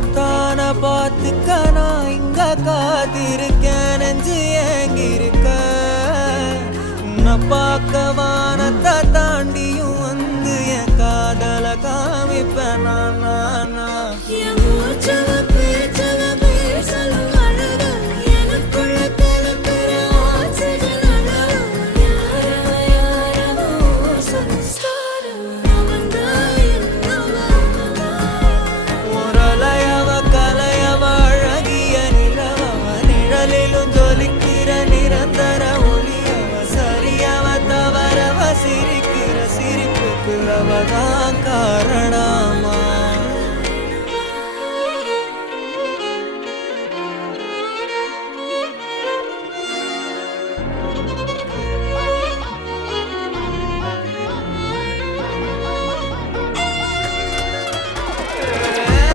உன்னத்தான பார்த்துக்க நான் இங்க காத்திருக்கேன் நெஞ்சு ஏங்கிருக்க உன்னை பார்க்க வானத்தான்